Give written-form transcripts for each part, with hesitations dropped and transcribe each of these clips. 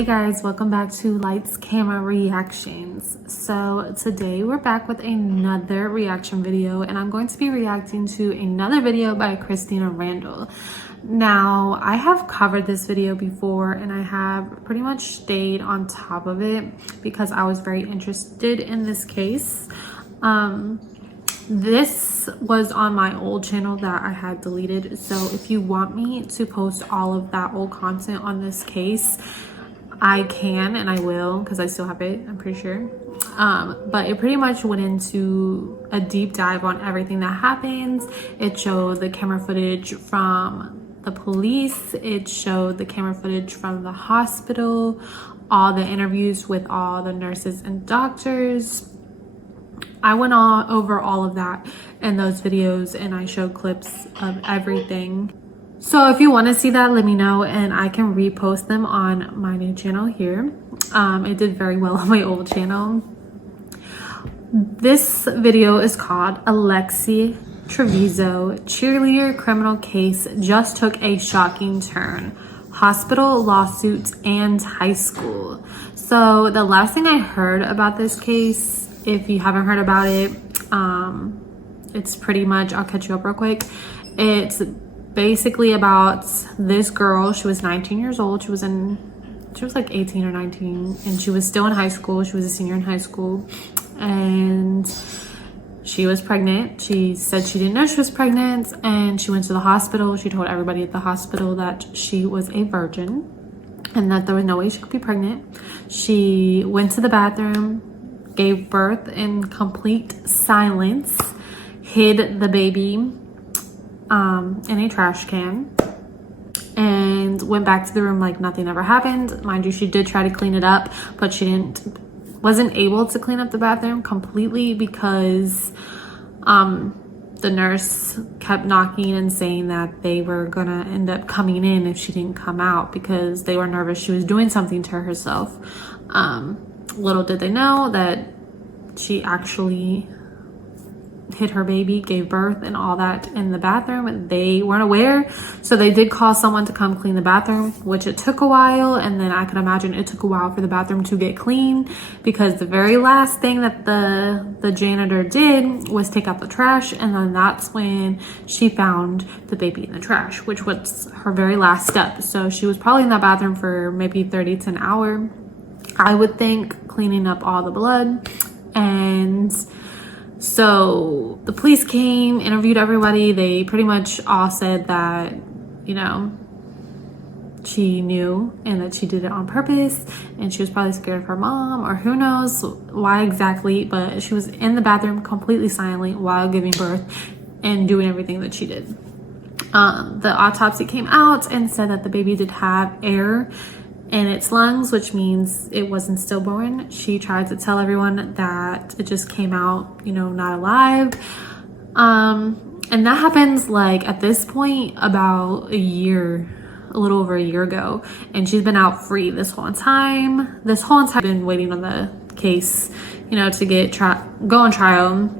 Hey guys, welcome back to Lights Camera Reactions. So today we're back with another reaction video, and I'm going to be reacting to another video by Christina Randall. Now, I have covered this video before and I have pretty much stayed on top of it because I was very interested in this case. This was on my old channel that I had deleted, so if you want me to post all of that old content on this case, I can and I will, because I still have it, I'm pretty sure. But it pretty much went into a deep dive on everything that happens. It showed the camera footage from the police, it showed the camera footage from the hospital, all the interviews with all the nurses and doctors. I went over all of that in those videos, and I showed clips of everything. So if you want to see that, let me know and I can repost them on my new channel here. It did very well on my old channel. This video is called Alexee Trevizo cheerleader criminal case just took a shocking turn. Hospital, lawsuits, and high school. So the last thing I heard about this case, if you haven't heard about it, it's pretty much, I'll catch you up real quick. It's basically about this girl. She was 19 years old. She was like 18 or 19, and she was still in high school. She was a senior in high school, and she was pregnant. She said she didn't know she was pregnant, and she went to the hospital. She told everybody at the hospital that she was a virgin and that there was no way she could be pregnant. She went to the bathroom, gave birth in complete silence, hid the baby in a trash can, and went back to the room like nothing ever happened. Mind you, she did try to clean it up, but she wasn't able to clean up the bathroom completely because the nurse kept knocking and saying that they were gonna end up coming in if she didn't come out because they were nervous she was doing something to herself. Little did they know that she actually hid her baby, gave birth, and all that in the bathroom. They weren't aware, so they did call someone to come clean the bathroom, which it took a while, and then I can imagine it took a while for the bathroom to get clean because the very last thing that the janitor did was take out the trash, and then that's when she found the baby in the trash, which was her very last step. So she was probably in that bathroom for maybe 30 to an hour, I would think, cleaning up all the blood. And so the police came, interviewed everybody. They pretty much all said that, you know, she knew and that she did it on purpose, and she was probably scared of her mom, or who knows why exactly, but she was in the bathroom completely silently while giving birth and doing everything that she did. The autopsy came out and said that the baby did have air in its lungs, which means it wasn't stillborn. She tried to tell everyone that it just came out, you know, not alive. And that happens like at this point about a little over a year ago, and she's been out free this whole time. Been waiting on the case, you know, to go on trial,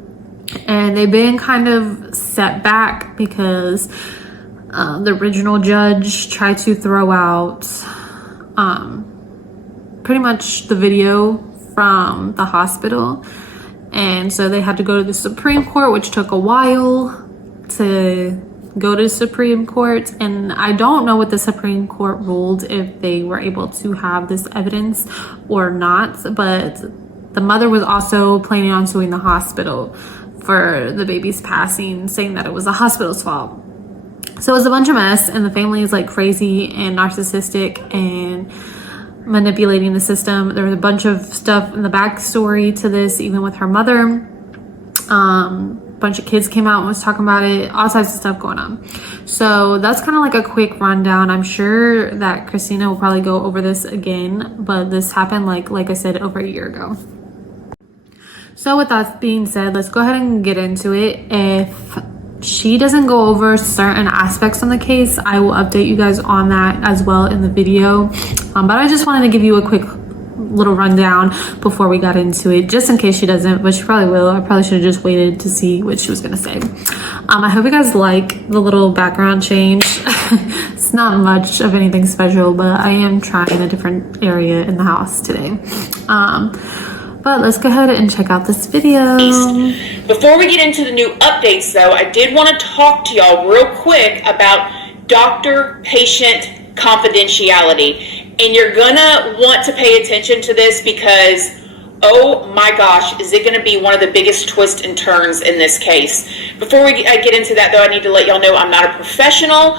and they've been kind of set back because the original judge tried to throw out pretty much the video from the hospital, and so they had to go to the Supreme Court, which took a while to go to the Supreme Court. And I don't know what the Supreme Court ruled, if they were able to have this evidence or not, but the mother was also planning on suing the hospital for the baby's passing, saying that it was the hospital's fault. So it was a bunch of mess, and the family is like crazy and narcissistic and manipulating the system. There was a bunch of stuff in the backstory to this, even with her mother. Bunch of kids came out and was talking about it, all types of stuff going on. So that's kind of like a quick rundown. I'm sure that Christina will probably go over this again, but this happened like I said, over a year ago. So with that being said, let's go ahead and get into it. If she doesn't go over certain aspects on the case, I will update you guys on that as well in the video. But I just wanted to give you a quick little rundown before we got into it, just in case she doesn't, but she probably will. I probably should have just waited to see what she was gonna say. I hope you guys like the little background change. It's not much of anything special, but I am trying a different area in the house today. But let's go ahead and check out this video. Before we get into the new updates though, I did want to talk to y'all real quick about doctor-patient confidentiality. And you're gonna want to pay attention to this because, oh my gosh, is it gonna be one of the biggest twists and turns in this case. Before I get into that though, I need to let y'all know I'm not a professional.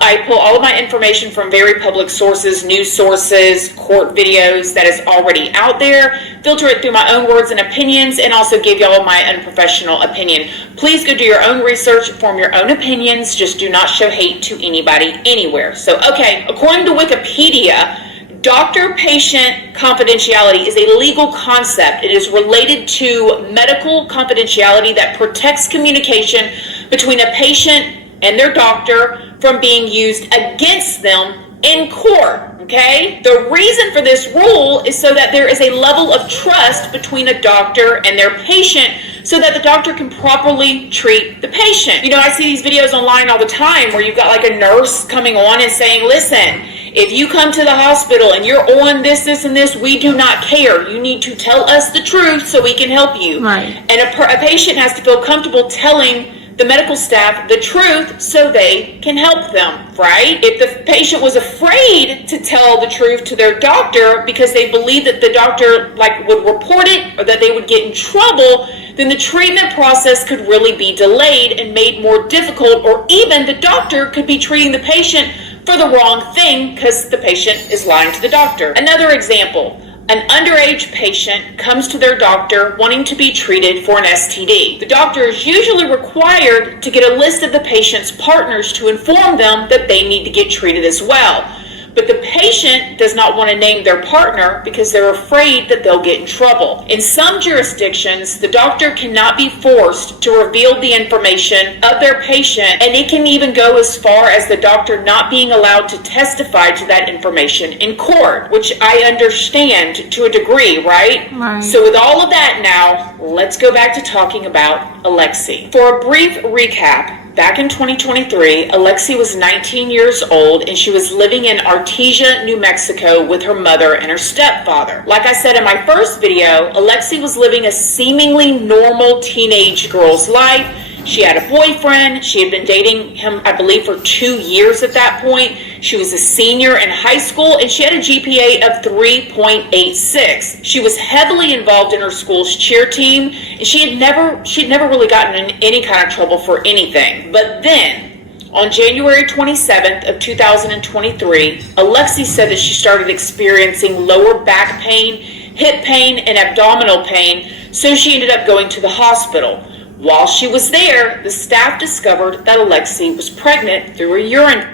I pull all of my information from very public sources, news sources, court videos that is already out there, filter it through my own words and opinions, and also give y'all my unprofessional opinion. Please go do your own research, form your own opinions, just do not show hate to anybody anywhere. So, okay, according to Wikipedia, doctor-patient confidentiality is a legal concept. It is related to medical confidentiality that protects communication between a patient and their doctor from being used against them in court, okay? The reason for this rule is so that there is a level of trust between a doctor and their patient so that the doctor can properly treat the patient. You know, I see these videos online all the time where you've got like a nurse coming on and saying, listen, if you come to the hospital and you're on this, and this, we do not care. You need to tell us the truth so we can help you. Right. And a patient has to feel comfortable telling the medical staff the truth so they can help them, right? If the patient was afraid to tell the truth to their doctor because they believed that the doctor would report it or that they would get in trouble, then the treatment process could really be delayed and made more difficult, or even the doctor could be treating the patient for the wrong thing because the patient is lying to the doctor. Another example. An underage patient comes to their doctor wanting to be treated for an STD. The doctor is usually required to get a list of the patient's partners to inform them that they need to get treated as well. But the patient does not want to name their partner because they're afraid that they'll get in trouble. In some jurisdictions, the doctor cannot be forced to reveal the information of their patient, and it can even go as far as the doctor not being allowed to testify to that information in court, which I understand to a degree, right? Right. So with all of that now, let's go back to talking about Alexee. For a brief recap, back in 2023, Alexee was 19 years old and she was living in Artesia, New Mexico with her mother and her stepfather. Like I said in my first video, Alexee was living a seemingly normal teenage girl's life. She had a boyfriend. She had been dating him, I believe, for 2 years at that point. She was a senior in high school and she had a GPA of 3.86. She was heavily involved in her school's cheer team, and she'd never really gotten in any kind of trouble for anything. But then, on January 27th of 2023, Alexee said that she started experiencing lower back pain, hip pain, and abdominal pain, so she ended up going to the hospital. While she was there, the staff discovered that Alexee was pregnant through a urine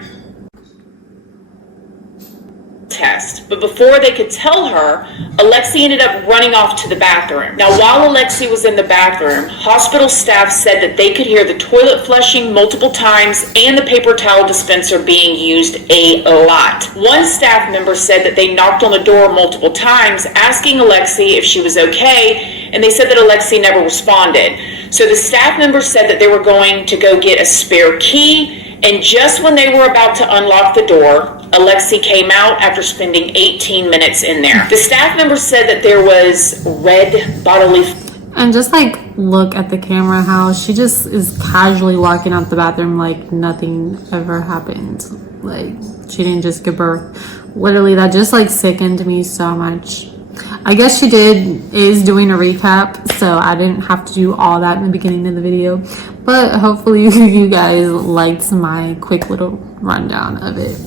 test. But before they could tell her, Alexee ended up running off to the bathroom. Now, while Alexee was in the bathroom, hospital staff said that they could hear the toilet flushing multiple times and the paper towel dispenser being used a lot. One staff member said that they knocked on the door multiple times asking Alexee if she was okay, and they said that Alexee never responded. So the staff member said that they were going to go get a spare key, and just when they were about to unlock the door, Alexee came out after spending 18 minutes in there. The staff member said that there was red bodily... And just look at the camera, how she just is casually walking out the bathroom like nothing ever happened. She didn't just give birth. Literally, that just sickened me so much. I guess she is doing a recap, so I didn't have to do all that in the beginning of the video. But hopefully you guys liked my quick little rundown of it.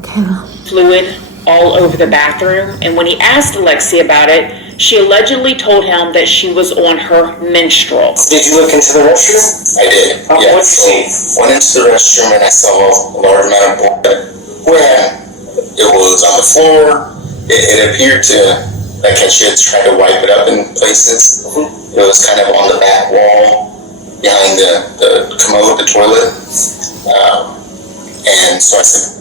Okay. Fluid all over the bathroom, and when he asked Alexee about it, she allegedly told him that she was on her menstrual. Did you look into the restroom? I did. Yeah. What'd you see? Went into the restroom and I saw a large amount of blood where it was on the floor. It appeared to, she had tried to wipe it up in places. Mm-hmm. It was kind of on the back wall behind the commode, the toilet. And so I said,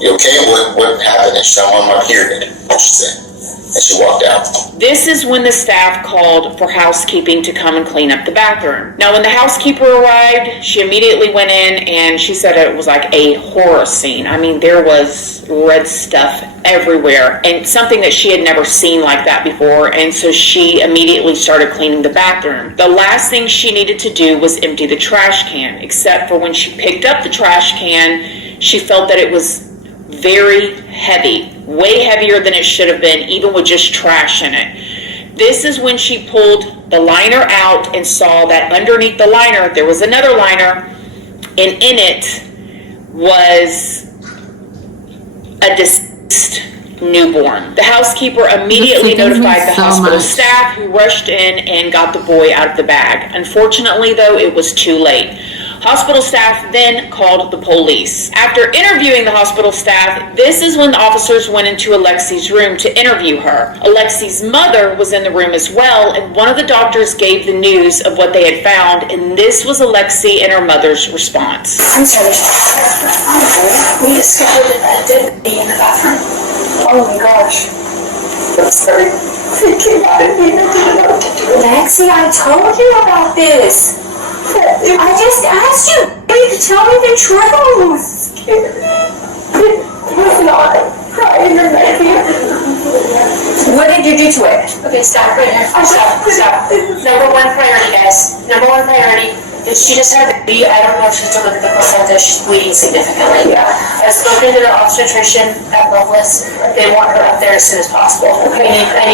You okay? What happened? And she said, I'm on my period. She said. And she walked out. This is when the staff called for housekeeping to come and clean up the bathroom. Now, when the housekeeper arrived, she immediately went in and she said it was like a horror scene. I mean, there was red stuff everywhere and something that she had never seen like that before. And so she immediately started cleaning the bathroom. The last thing she needed to do was empty the trash can, except for when she picked up the trash can, she felt that it was very heavy, way heavier than it should have been, even with just trash in it. This is when she pulled the liner out and saw that underneath the liner there was another liner, and in it was a deceased newborn. The housekeeper immediately notified the hospital staff, who rushed in and got the boy out of the bag. Unfortunately, though, it was too late. Hospital staff then called the police. After interviewing the hospital staff, this is when the officers went into Alexee's room to interview her. Alexee's mother was in the room as well, and one of the doctors gave the news of what they had found, and this was Alexee and her mother's response. I'm sorry. We discovered a dead baby in the bathroom. Oh my gosh. That's very freaking out of me. I didn't know what to do. Alexee, I told you about this. I just asked you to tell me the truth. I was scared. It was not crying or nothing. What did you do to it? Okay, stop right here. Stop. Number one priority, guys. Number one priority. If she just had a baby, I don't know if she's doing the placenta. She's bleeding significantly. Yeah. I've spoken to the obstetrician at Loveless. They want her up there as soon as possible. Okay. I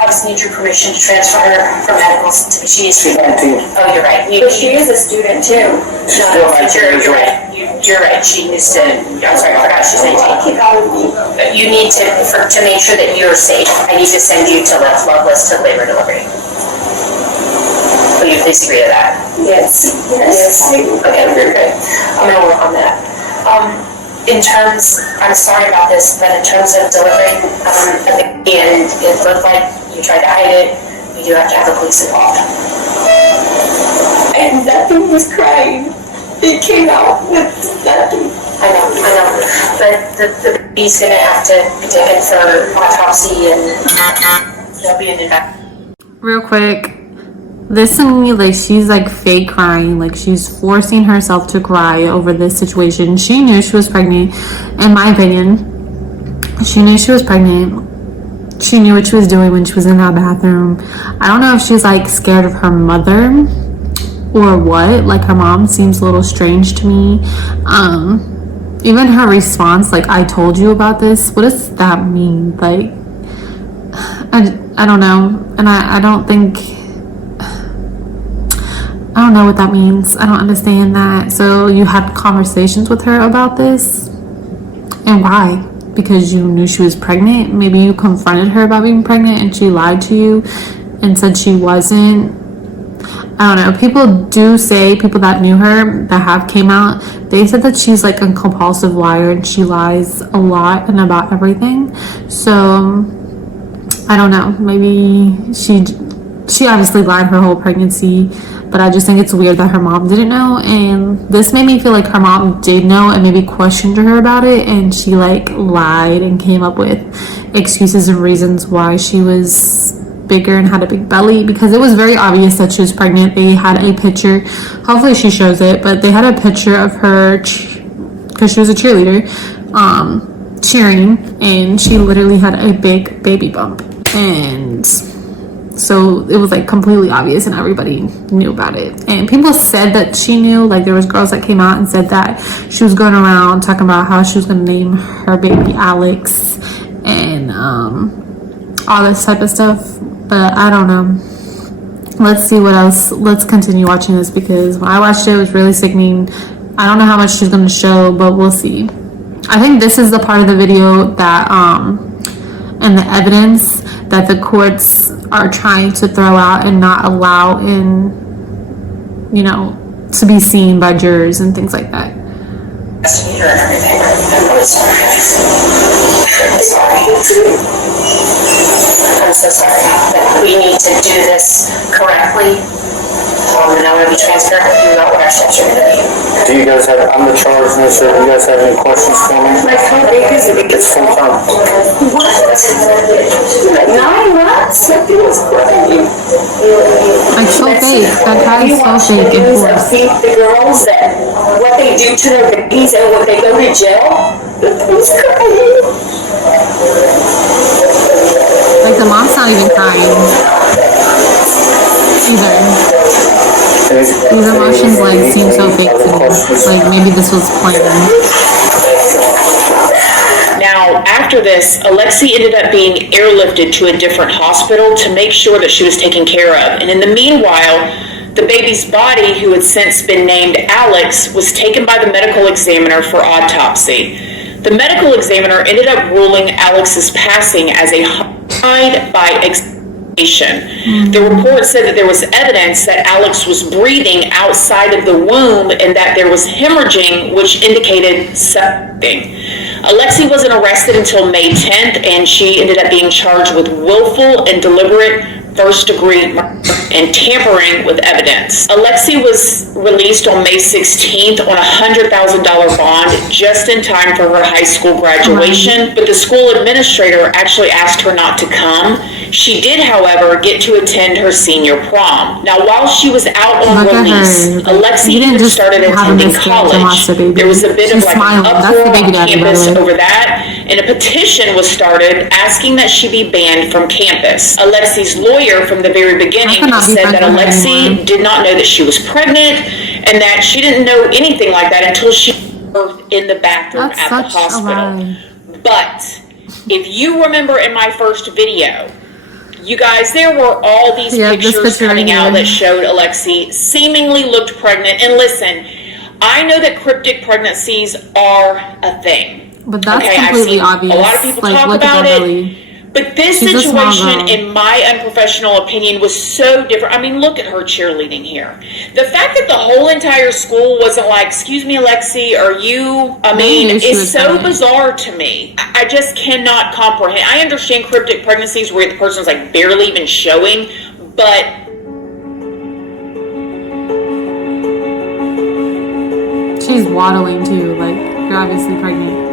obviously need your permission to transfer her from medicals. She needs to be there. Oh, you're right. But she is a student too. No, you're right. You're right. She needs to. I'm sorry, I forgot she's 19. You need to make sure that you're safe. I need to send you to Loveless to labor delivery. Will you please agree to that? Yes. Okay, very good. I'm going to work on that. I'm sorry about this, but in terms of delivery, and it looked like you tried to hide it, you do have to have the police involved. And nothing was crying. It came out with nothing. I know. But the baby's going to have to be taken for autopsy and there'll be an investigation. Real quick, listen to me, like, she's like fake crying, like she's forcing herself to cry over this situation. She knew she was pregnant. In my opinion, she knew she was pregnant. She knew what she was doing when she was in that bathroom. I don't know if she's like scared of her mother or what. Like, her mom seems a little strange to me. Even her response, like, I told you about this, what does that mean? Like, I don't know. And I don't know what that means. I don't understand that. So you had conversations with her about this? And why? Because you knew she was pregnant? Maybe you confronted her about being pregnant and she lied to you and said she wasn't? I don't know. People do say, people that knew her, that have came out, they said that she's like a compulsive liar and she lies a lot and about everything. So I don't know. Maybe she obviously lied her whole pregnancy, but I just think it's weird that her mom didn't know. And this made me feel like her mom did know and maybe questioned her about it, and she like lied and came up with excuses and reasons why she was bigger and had a big belly, because it was very obvious that she was pregnant. They had a picture, hopefully she shows it, but they had a picture of her because she was a cheerleader, cheering, and she literally had a big baby bump. And so it was like completely obvious and everybody knew about it. And people said that she knew, like there was girls that came out and said that she was going around talking about how she was going to name her baby Alex and all this type of stuff. But I don't know. Let's see what else. Let's continue watching this, because when I watched it, it was really sickening. I don't know how much she's going to show, but we'll see. I think this is the part of the video that and the evidence that the courts are trying to throw out and not allow in, you know, to be seen by jurors and things like that. Investigator and everything. I'm really sorry, guys. I'm so sorry. But we need to do this correctly. and I want to be transparent with you about what our steps are going to be. Do you guys have, I'm the charge nurse, do you guys have any questions for me? Like, how big is it? It's full time. What? Like 9 months? Like, it was great. Like, so fake. That guy is so fake and forced. See the girls that, what they do to their babies and when they go to jail? It's crazy. Like, the mom's not even crying. Either. These emotions, like, seem so fake to me. Like, maybe this was planned. Now, after this, Alexee ended up being airlifted to a different hospital to make sure that she was taken care of. And in the meanwhile, the baby's body, who had since been named Alex, was taken by the medical examiner for autopsy. The medical examiner ended up ruling Alex's passing as a homicide by expiration. The report said that there was evidence that Alex was breathing outside of the womb and that there was hemorrhaging, which indicated something. Alexee wasn't arrested until May 10th, and she ended up being charged with willful and deliberate first-degree murder and tampering with evidence. Alexee was released on May 16th on a $100,000 bond just in time for her high school graduation, but the school administrator actually asked her not to come. She did, however, get to attend her senior prom. Now, while she was out on release, Alexee even started attending college. There was a bit of like an uproar on campus over that, and a petition was started asking that she be banned from campus. Alexee's lawyer from the very beginning said that Alexee did not know that she was pregnant and that she didn't know anything like that until she birthed in the bathroom at the hospital. But if you remember in my first video, you guys, there were all these pictures coming out that showed Alexee seemingly looked pregnant. And listen, I know that cryptic pregnancies are a thing. But that's completely obvious. A lot of people talk about it. But this situation, in my unprofessional opinion, was so different. I mean, look at her cheerleading here. The fact that the whole entire school wasn't like, excuse me, Alexee, are you, I mean, it's so bizarre to me. I just cannot comprehend. I understand cryptic pregnancies where the person's like barely even showing, but she's waddling too, like, you're obviously pregnant.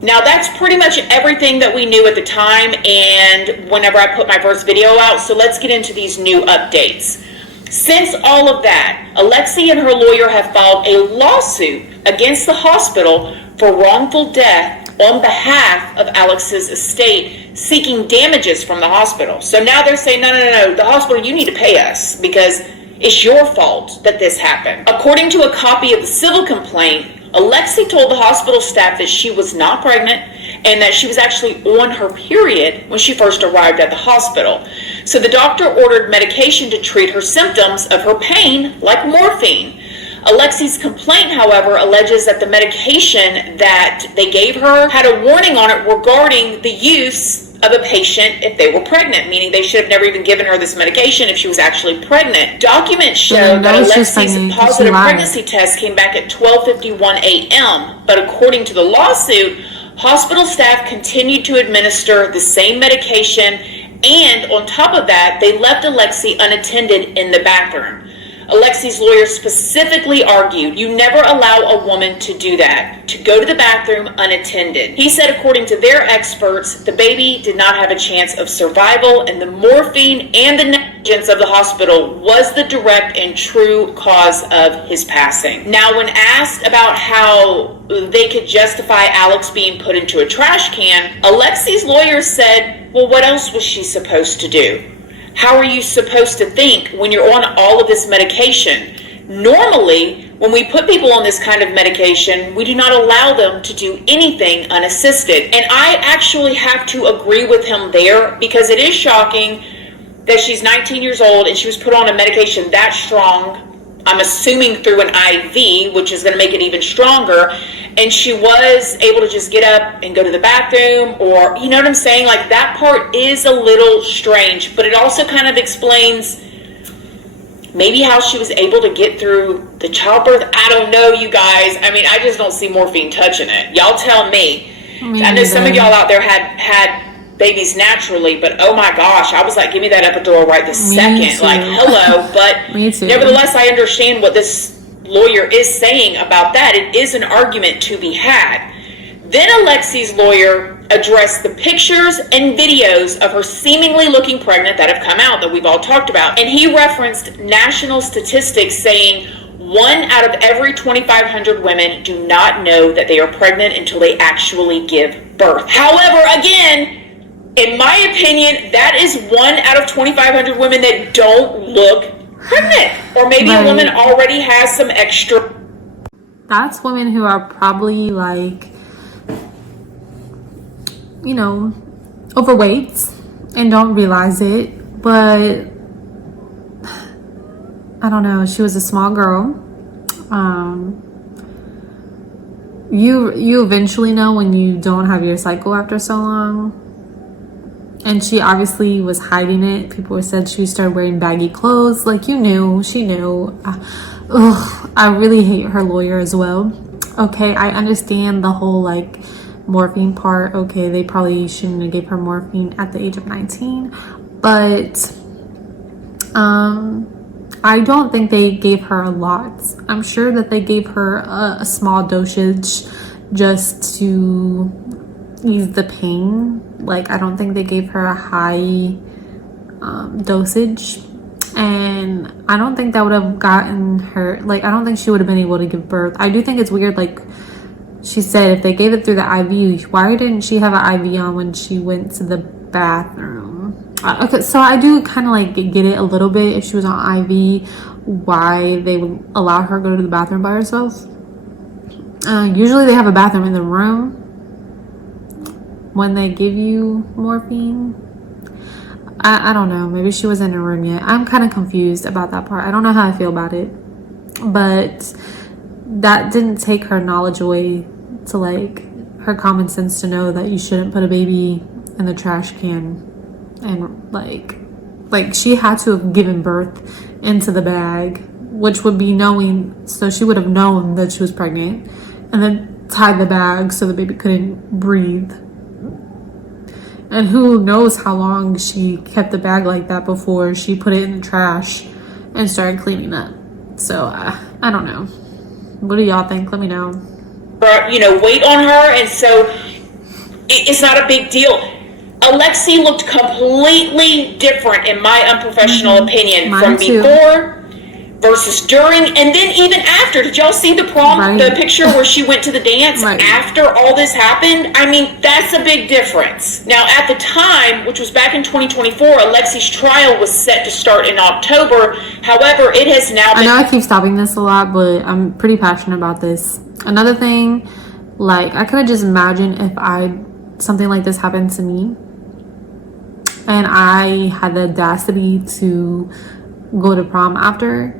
Now that's pretty much everything that we knew at the time and whenever I put my first video out, so let's get into these new updates. Since all of that, Alexee and her lawyer have filed a lawsuit against the hospital for wrongful death on behalf of Alex's estate, seeking damages from the hospital. So now they're saying, no, the hospital, you need to pay us because it's your fault that this happened. According to a copy of the civil complaint, Alexee told the hospital staff that she was not pregnant and that she was actually on her period when she first arrived at the hospital. So the doctor ordered medication to treat her symptoms of her pain, like morphine. Alexee's complaint, however, alleges that the medication that they gave her had a warning on it regarding the use of a patient if they were pregnant, meaning they should have never even given her this medication if she was actually pregnant. Documents show that Alexee's positive pregnancy test came back at 12:51 a.m., but according to the lawsuit, hospital staff continued to administer the same medication, and on top of that, they left Alexee unattended in the bathroom. Alexee's lawyer specifically argued, you never allow a woman to do that, to go to the bathroom unattended. He said, according to their experts, the baby did not have a chance of survival, and the morphine and the negligence of the hospital was the direct and true cause of his passing. Now, when asked about how they could justify Alex being put into a trash can, Alexee's lawyer said, well, what else was she supposed to do? How are you supposed to think when you're on all of this medication? Normally, when we put people on this kind of medication, we do not allow them to do anything unassisted. And I actually have to agree with him there because it is shocking that she's 19 years old and she was put on a medication that strong I'm assuming through an IV, which is going to make it even stronger. And she was able to just get up and go to the bathroom, or, you know what I'm saying? Like, that part is a little strange, but it also kind of explains maybe how she was able to get through the childbirth. I don't know, you guys. I mean, I just don't see morphine touching it. Y'all tell me. I know some of y'all out there had babies naturally, but oh my gosh, I was like, give me that epidural right this second. Like, hello. But nevertheless, I understand what this lawyer is saying about that. It is an argument to be had. Then Alexee's lawyer addressed the pictures and videos of her seemingly looking pregnant that have come out that we've all talked about. And he referenced national statistics saying 1 out of every 2,500 women do not know that they are pregnant until they actually give birth. However, again, in my opinion, that is 1 out of 2,500 women that don't look pregnant. Or maybe a woman already has some extra. That's women who are probably like, you know, overweight and don't realize it. But I don't know, she was a small girl. You eventually know when you don't have your cycle after so long. And she obviously was hiding it. People said she started wearing baggy clothes. Like, she knew. I really hate her lawyer as well. Okay, I understand the whole, like, morphine part. Okay, they probably shouldn't have gave her morphine at the age of 19. But, I don't think they gave her a lot. I'm sure that they gave her a small dosage just to ease the pain. Like, I don't think they gave her a high dosage, and I don't think that would have gotten her, like, I don't think she would have been able to give birth. I do think it's weird, like she said, if they gave it through the IV, why didn't she have an IV on when she went to the bathroom? Okay, so I do kind of like get it a little bit. If she was on IV, why they would allow her to go to the bathroom by herself. Usually they have a bathroom in the room when they give you morphine. I don't know, maybe she wasn't in a room yet. I'm kind of confused about that part. I don't know how I feel about it, but that didn't take her knowledge away to, like, her common sense to know that you shouldn't put a baby in the trash can. And like she had to have given birth into the bag, which would be knowing, so she would have known that she was pregnant, and then tied the bag so the baby couldn't breathe. And who knows how long she kept the bag like that before she put it in the trash and started cleaning up. So I don't know. What do y'all think? Let me know. Weight on her, and so it's not a big deal. Alexee looked completely different, in my unprofessional opinion, Mine from too. before versus during, and then even after. Did y'all see the the picture where she went to the dance after all this happened? I mean, that's a big difference. Now, at the time, which was back in 2024, Alexee's trial was set to start in October. However, it has now been... I know I keep stopping this a lot, but I'm pretty passionate about this. Another thing, like, I could have just imagined if something like this happened to me and I had the audacity to go to prom after.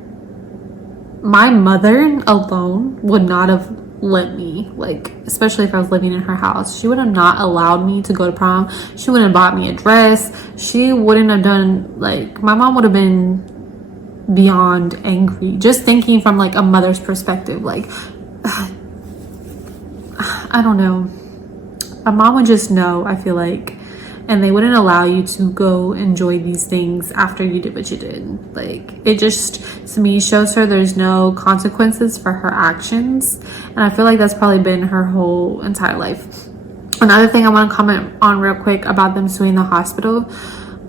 My mother alone would not have let me, like, especially if I was living in her house. She would have not allowed me to go to prom. She wouldn't have bought me a dress. She wouldn't have done, like, my mom would have been beyond angry. Just thinking from, like, a mother's perspective, like, I don't know. A mom would just know, I feel like, and they wouldn't allow you to go enjoy these things after you did what you did. Like, it just, to me, shows her there's no consequences for her actions. And I feel like that's probably been her whole entire life. Another thing I want to comment on real quick about them suing the hospital.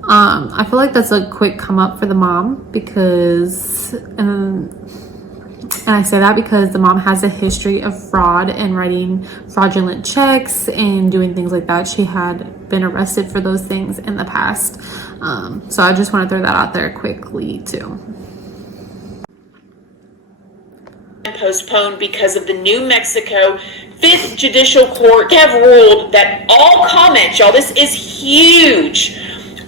I feel like that's a quick come up for the mom because, and I say that because the mom has a history of fraud and writing fraudulent checks and doing things like that. She had been arrested for those things in the past. So I just want to throw that out there quickly too. Postponed because of the New Mexico 5th Judicial Court have ruled that all comments, y'all, this is huge,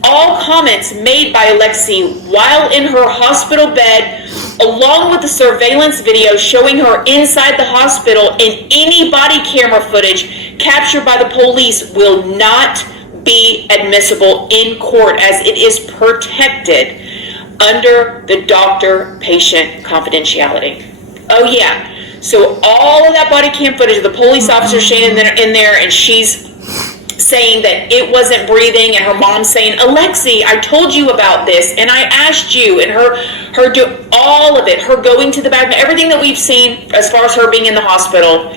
all comments made by Alexee while in her hospital bed along with the surveillance video showing her inside the hospital, and any body camera footage captured by the police will not be admissible in court, as it is protected under the doctor-patient confidentiality. Oh yeah, so all of that body cam footage of the police officer standing in there, and she's saying that it wasn't breathing, and her mom saying, Alexee, I told you about this, and I asked you, and her do all of it, her going to the bathroom, everything that we've seen as far as her being in the hospital,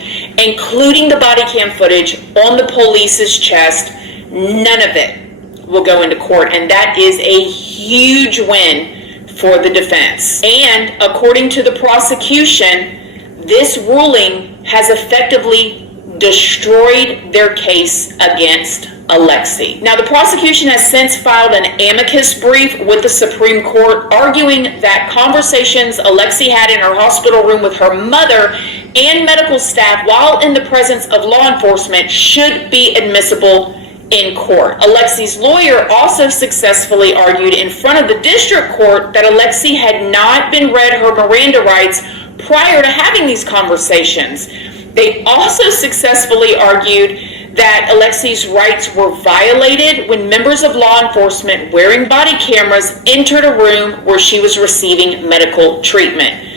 including the body cam footage on the police's chest, none of it will go into court, and that is a huge win for the defense. And according to the prosecution, this ruling has effectively destroyed their case against Alexee. Now, the prosecution has since filed an amicus brief with the Supreme Court, arguing that conversations Alexee had in her hospital room with her mother and medical staff while in the presence of law enforcement should be admissible in court. Alexee's lawyer also successfully argued in front of the district court that Alexee had not been read her Miranda rights prior to having these conversations. They also successfully argued that Alexee's rights were violated when members of law enforcement wearing body cameras entered a room where she was receiving medical treatment.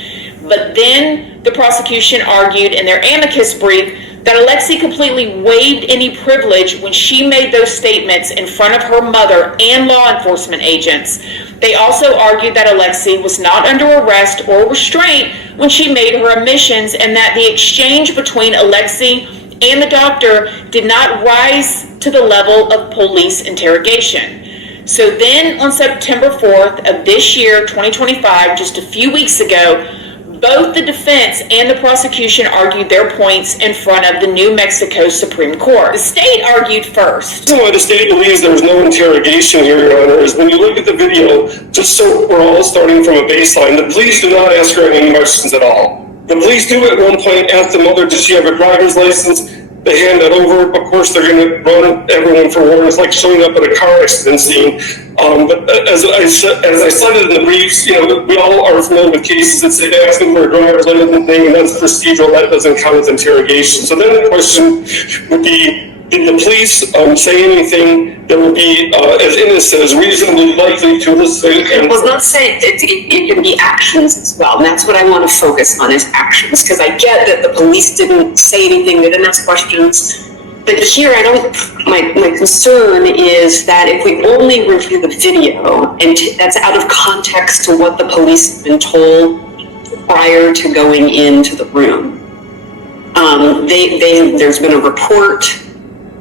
But then the prosecution argued in their amicus brief that Alexee completely waived any privilege when she made those statements in front of her mother and law enforcement agents. They also argued that Alexee was not under arrest or restraint when she made her admissions, and that the exchange between Alexee and the doctor did not rise to the level of police interrogation. So then on September 4th of this year, 2025, just a few weeks ago, both the defense and the prosecution argued their points in front of the New Mexico Supreme Court. The state argued first. The reason why the state believes there was no interrogation here, Your Honor, is when you look at the video, just so we're all starting from a baseline, the police do not ask her any questions at all. The police do at one point ask the mother, does she have a driver's license? They hand that over. Of course, they're going to run everyone for warrants, like showing up at a car accident scene. But as I cited in the briefs, we all are familiar with cases that say asking for a driver's license thing, and that's procedural. That doesn't count as interrogation. So then the question would be, did the police say anything that would be, as Innes says, reasonably likely to elicit? Well, let's say it can be actions as well, and that's what I want to focus on, is actions, because I get that the police didn't say anything, they didn't ask questions, but here my concern is that if we only review the video, and that's out of context to what the police have been told prior to going into the room. There's been a report.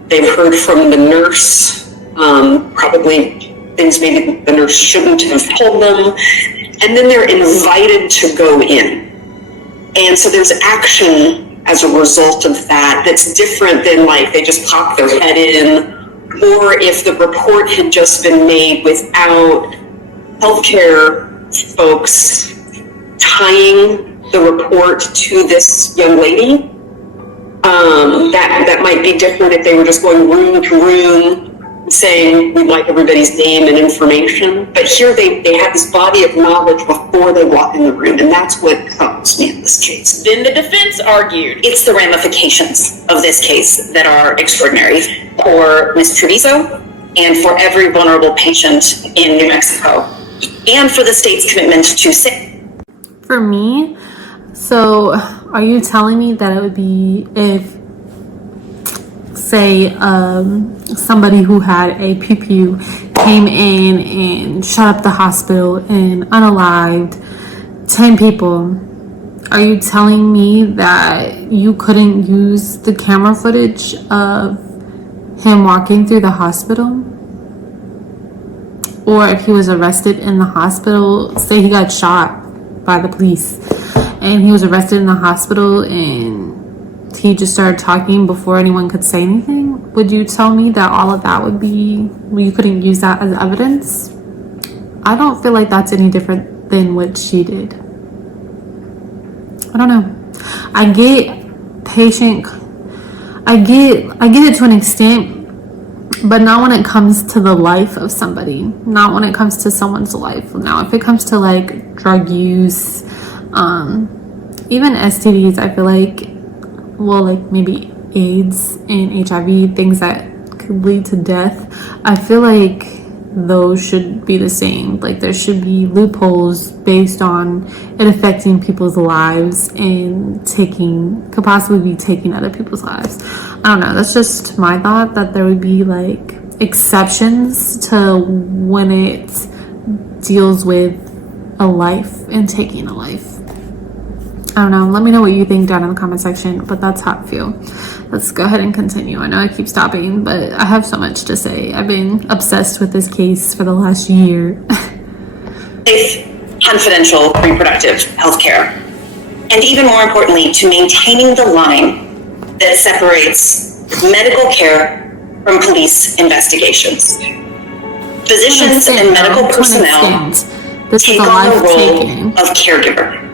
They've heard from the nurse, probably things maybe the nurse shouldn't have told them, and then they're invited to go in. And so there's action as a result of that that's different than like they just pop their head in, or if the report had just been made without healthcare folks tying the report to this young lady. That might be different if they were just going room to room saying we'd like everybody's name and information. But here they have this body of knowledge before they walk in the room, and that's what troubles me in this case. Then the defense argued. It's the ramifications of this case that are extraordinary for Ms. Trevizo and for every vulnerable patient in New Mexico, and for the state's commitment to say. For me, so are you telling me that it would be if, say, somebody who had a PPU came in and shut up the hospital and unalived 10 people, are you telling me that you couldn't use the camera footage of him walking through the hospital? Or if he was arrested in the hospital, say he got shot by the police and he was arrested in the hospital and he just started talking before anyone could say anything, would you tell me that all of that would be, you couldn't use that as evidence? I don't feel like that's any different than what she did. I don't know. I get patient, I get it to an extent, But not when it comes to the life of somebody, not when it comes to someone's life. Now, if it comes to like drug use, even STDs, I feel like, well, like maybe AIDS and HIV, things that could lead to death, I feel like those should be the same. Like there should be loopholes based on it affecting people's lives and could possibly be taking other people's lives. I don't know, that's just my thought, that there would be like exceptions to when it deals with a life and taking a life. I don't know, let me know what you think down in the comment section, but that's how I feel. Let's go ahead and continue. I know I keep stopping, but I have so much to say. I've been obsessed with this case for the last year. Safe, confidential reproductive health care. And even more importantly, to maintaining the line that separates medical care from police investigations. Physicians and medical personnel take on the role of caregiver.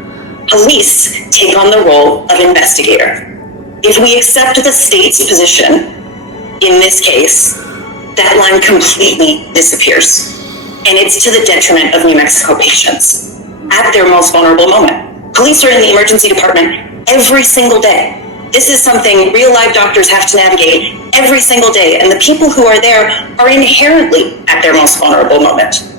Police take on the role of investigator. If we accept the state's position in this case, that line completely disappears. And it's to the detriment of New Mexico patients at their most vulnerable moment. Police are in the emergency department every single day. This is something real live doctors have to navigate every single day. And the people who are there are inherently at their most vulnerable moment.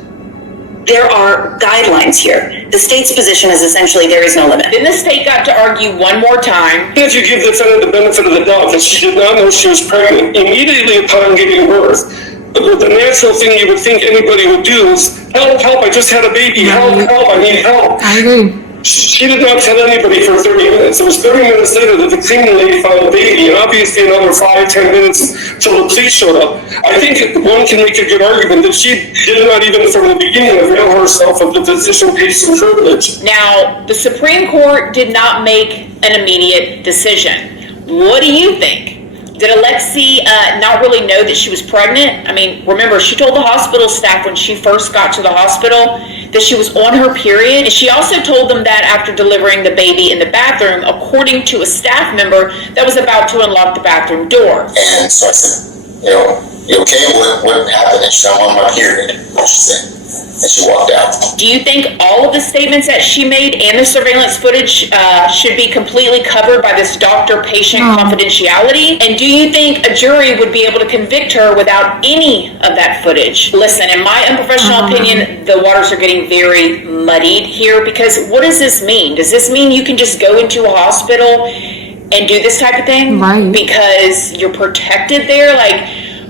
There are guidelines here. The state's position is essentially there is no limit. Then the state got to argue one more time. If you give the defendant the benefit of the doubt that she did not know she was pregnant immediately upon giving birth, the natural thing you would think anybody would do is, help, I just had a baby, help, I need help. I agree. She did not tell anybody for 30 minutes. It was 30 minutes later that the cleaning lady found the baby, and obviously another 5-10 minutes till the police showed up. I think one can make a good argument that she did not even from the beginning avail herself of the physician-patient privilege. Now, the Supreme Court did not make an immediate decision. What do you think? Did Alexee not really know that she was pregnant? I mean, remember, she told the hospital staff when she first got to the hospital that she was on her period. And she also told them that after delivering the baby in the bathroom, according to a staff member that was about to unlock the bathroom door. And so I said, you okay? What happened? And she said, I'm on my period. And she said, and she walked out. Do you think all of the statements that she made and the surveillance footage should be completely covered by this doctor-patient confidentiality? And do you think a jury would be able to convict her without any of that footage? Listen, in my unprofessional opinion, the waters are getting very muddied here, because what does this mean? Does this mean you can just go into a hospital and do this type of thing? Right. Because you're protected there?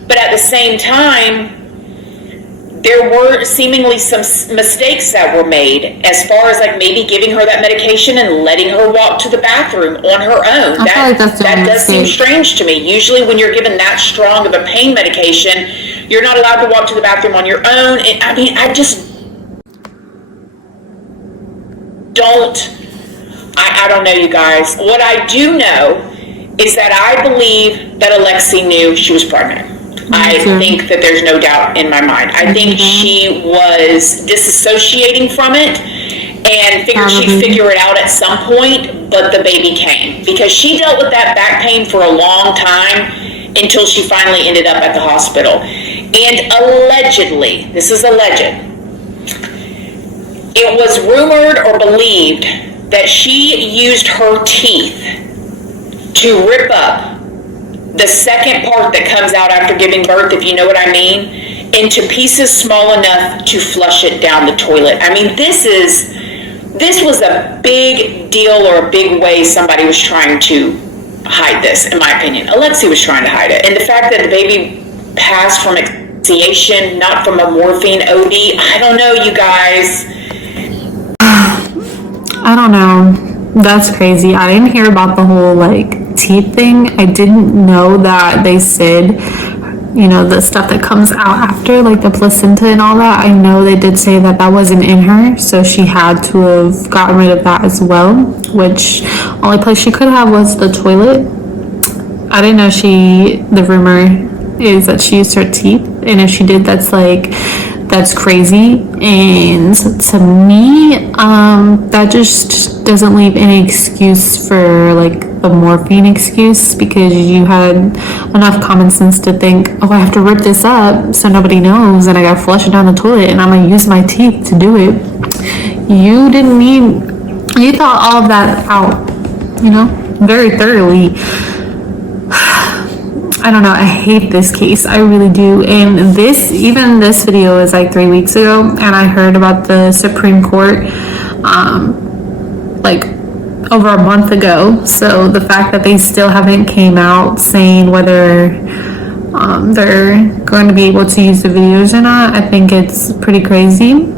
But at the same time, there were seemingly some mistakes that were made as far as maybe giving her that medication and letting her walk to the bathroom on her own. I feel like that's that does seem strange to me. Usually when you're given that strong of a pain medication, you're not allowed to walk to the bathroom on your own. I just don't know, you guys. What I do know is that I believe that Alexee knew she was pregnant. I think that there's no doubt in my mind. I think she was disassociating from it and figured she'd figure it out at some point, but the baby came. Because she dealt with that back pain for a long time until she finally ended up at the hospital. And allegedly, this is alleged, it was rumored or believed that she used her teeth to rip up the second part that comes out after giving birth, if you know what I mean, into pieces small enough to flush it down the toilet. I mean, this was a big deal, or a big way somebody was trying to hide this, in my opinion. Alexee was trying to hide it. And the fact that the baby passed from asphyxiation, not from a morphine OD, I don't know, you guys. I don't know. That's crazy. I didn't hear about the whole teeth thing. I didn't know that they said, the stuff that comes out after, the placenta and all that. I know they did say that wasn't in her, so she had to have gotten rid of that as well, which only place she could have was the toilet. I didn't know the rumor is that she used her teeth, and if she did, that's crazy. And to me, that just doesn't leave any excuse for the morphine excuse because you had enough common sense to think, oh, I have to rip this up so nobody knows, and I gotta flush it down the toilet, and I'm gonna use my teeth to do it. You thought all of that out, very thoroughly. I don't know, I hate this case, I really do. And this video is like 3 weeks ago, and I heard about the Supreme Court like over a month ago. So the fact that they still haven't came out saying whether they're going to be able to use the videos or not, I think it's pretty crazy.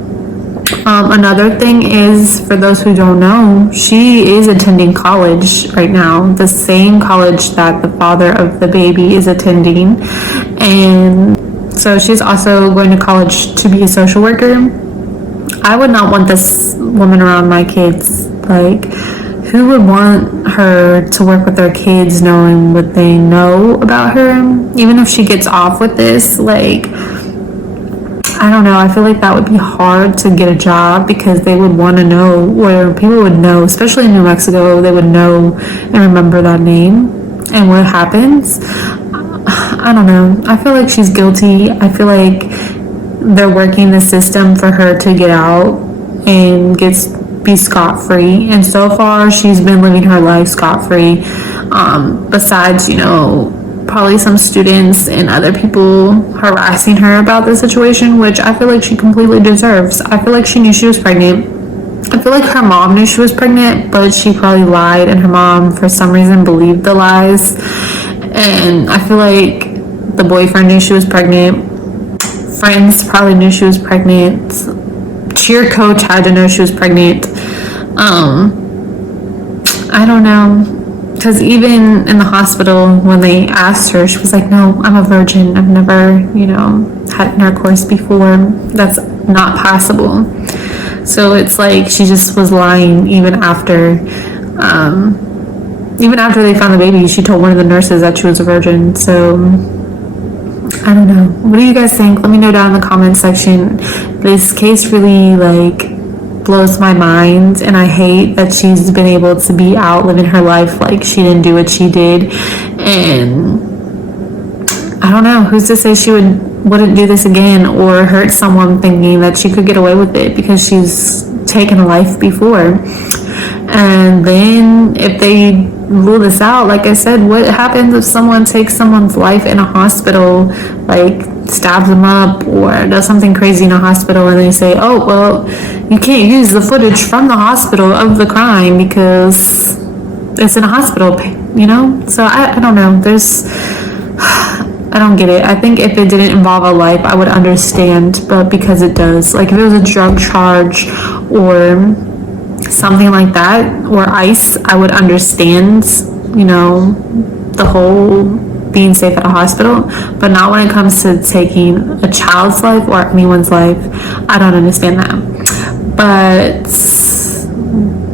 Another thing is, for those who don't know, she is attending college right now, the same college that the father of the baby is attending, and so she's also going to college to be a social worker. I would not want this woman around my kids. Like, who would want her to work with their kids knowing what they know about her? Even if she gets off with this, like, I don't know, I feel like that would be hard to get a job because they would want to know, or people would know, especially in New Mexico, they would know and remember that name and what happens. I don't know, I feel like she's guilty. I feel like they're working the system for her to get out and be scot-free, and so far she's been living her life scot-free, besides, probably some students and other people harassing her about the situation, which I feel like she completely deserves. I feel like she knew she was pregnant. I feel like her mom knew she was pregnant, but she probably lied, and her mom for some reason believed the lies. And I feel like the boyfriend knew she was pregnant. Friends probably knew she was pregnant. Cheer coach had to know she was pregnant. I don't know, because even in the hospital, when they asked her, she was like, no, I'm a virgin, I've never had intercourse before. That's not possible. So it's like she just was lying. Even after they found the baby, she told one of the nurses that she was a virgin. So I don't know, what do you guys think? Let me know down in the comment section. This case really blows my mind, and I hate that she's been able to be out living her life like she didn't do what she did. And I don't know, who's to say she wouldn't do this again or hurt someone thinking that she could get away with it because she's taken a life before. And then if they rule this out, like I said, what happens if someone takes someone's life in a hospital, like stabs them up or does something crazy in a hospital, and they say, oh, well, you can't use the footage from the hospital of the crime because it's in a hospital, So I don't know. I don't get it. I think if it didn't involve a life, I would understand, but because it does, like if it was a drug charge or something like that, or ICE, I would understand, the whole being safe at a hospital, but not when it comes to taking a child's life or anyone's life. I don't understand that. But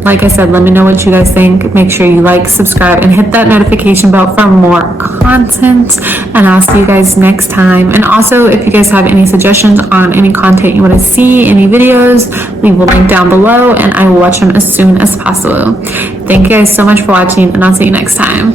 like I said, let me know what you guys think. Make sure you like, subscribe, and hit that notification bell for more content, and I'll see you guys next time. And also, if you guys have any suggestions on any content you want to see, any videos, leave a link down below, and I will watch them as soon as possible. Thank you guys so much for watching, and I'll see you next time.